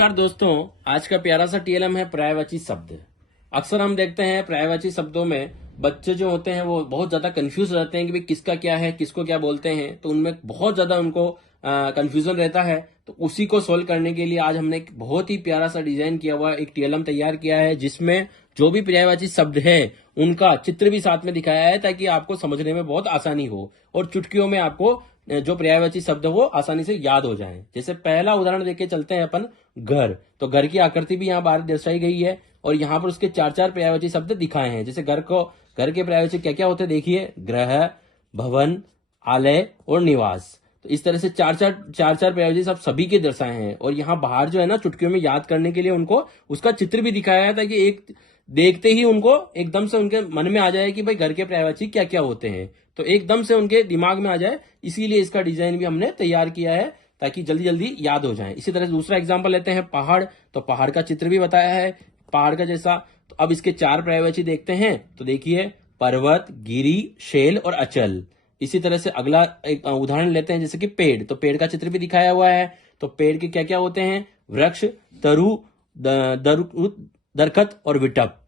नमस्कार दोस्तों, आज का प्यारा सा टीएलएम है पर्यायवाची शब्द। अक्सर हम देखते हैं पर्यायवाची शब्दों में बच्चे जो होते हैं वो बहुत ज्यादा कंफ्यूज रहते हैं कि भाई किसका क्या है, किसको क्या बोलते हैं। तो उनमें बहुत ज्यादा उनको कंफ्यूजन रहता है। तो उसी को सोल्व करने के लिए आज हमने एक बहुत ही प्यारा सा डिजाइन किया हुआ एक टीएलएम तैयार किया है, जिसमें जो भी पर्यायवाची शब्द है उनका चित्र भी साथ में दिखाया है, ताकि आपको समझने में बहुत आसानी हो और चुटकियों में आपको जो पर्यायवाची शब्द है वो आसानी से याद हो जाएं। जैसे पहला उदाहरण देके चलते हैं अपन, घर। तो घर की आकृति भी यहाँ बाहर दर्शाई गई है और यहाँ पर उसके चार चार पर्यायवाची शब्द दिखाए हैं। जैसे घर के पर्यायवाची क्या क्या होते हैं देखिए, ग्रह, भवन, आलय और निवास। तो इस तरह से चार चार पर्यायवाची शब्द सभी के दर्शाए हैं। और यहाँ बाहर जो है ना, चुटकियों में याद करने के लिए उनको उसका चित्र भी दिखाया है, ताकि एक देखते ही उनको एकदम से उनके मन में आ जाए कि भाई घर के पर्यायवाची क्या क्या होते हैं। तो एकदम से उनके दिमाग में आ जाए, इसीलिए इसका डिजाइन भी हमने तैयार किया है, ताकि जल्दी जल्दी याद हो जाए। इसी तरह दूसरा एग्जांपल लेते हैं, पहाड़। तो पहाड़ का चित्र भी बताया है पहाड़ का जैसा। तो अब इसके चार पर्यायवाची देखते हैं। तो देखिए, पर्वत, गिरी, शैल और अचल। इसी तरह से अगला एक उदाहरण लेते हैं, जैसे कि पेड़। तो पेड़ का चित्र भी दिखाया हुआ है। तो पेड़ के क्या क्या होते हैं, वृक्ष, तरु, दरखत और विटप।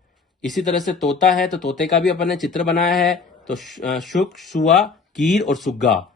इसी तरह से तोता है। तो तोते का भी अपन ने चित्र बनाया है। तो शुक, सुआ, कीर और सुग्गा।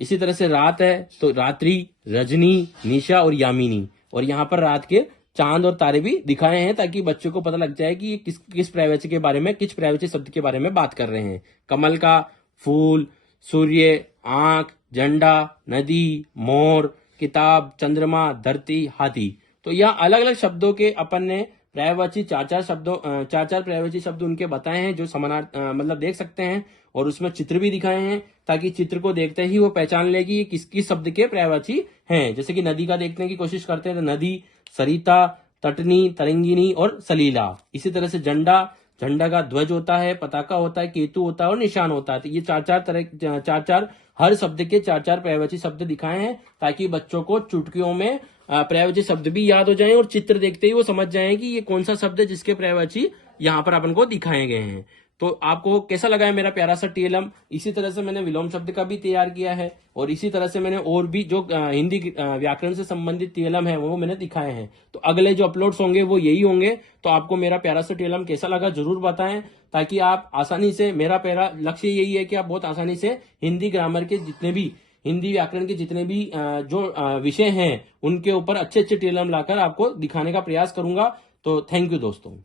इसी तरह से रात है। तो रात्रि, रजनी, निशा और यामिनी। और यहाँ पर रात के चांद और तारे भी दिखाए हैं, ताकि बच्चों को पता लग जाए कि ये किस पर्यायवाची के बारे में, किस पर्यायवाची शब्द के बारे में बात कर रहे हैं। कमल का फूल, सूर्य, आंख, झंडा, नदी, मोर, किताब, चंद्रमा, धरती, हाथी। तो यह अलग अलग शब्दों के अपन ने पर्यायवाची चार चार पर्यायवाची शब्द उनके बताए हैं, जो मतलब देख सकते हैं। और उसमें चित्र भी दिखाए हैं, ताकि चित्र को देखते ही वो पहचान ले कि ये किस शब्द के पर्यायवाची हैं। जैसे कि नदी का देखने की कोशिश करते हैं, तो नदी, सरिता, तटनी, तरंगिनी और सलीला। इसी तरह से झंडा का ध्वज होता है, पताका होता है, केतु होता है और निशान होता है। तो ये चार चार हर शब्द के चार चार पर्यायवाची शब्द दिखाए हैं, ताकि बच्चों को चुटकियों में पर्यायवाची शब्द भी याद हो जाएं और चित्र देखते ही वो समझ जाएं कि ये कौन सा शब्द है जिसके पर्यायवाची यहाँ पर अपन को दिखाए गए हैं। तो आपको कैसा लगा है मेरा प्यारा सा टीएलएम? इसी तरह से मैंने विलोम शब्द का भी तैयार किया है, और इसी तरह से मैंने और भी जो हिंदी व्याकरण से संबंधित टीएलएम है वो मैंने दिखाए हैं। तो अगले जो अपलोड्स होंगे वो यही होंगे। तो आपको मेरा प्यारा सा टीएलएम कैसा लगा जरूर बताएं, ताकि आप आसानी से, मेरा प्यारा लक्ष्य यही है कि आप बहुत आसानी से हिंदी ग्रामर के जितने भी, हिंदी व्याकरण के जितने भी जो विषय हैं उनके ऊपर अच्छे अच्छे टीएलएम लाकर आपको दिखाने का प्रयास करूंगा। तो थैंक यू दोस्तों।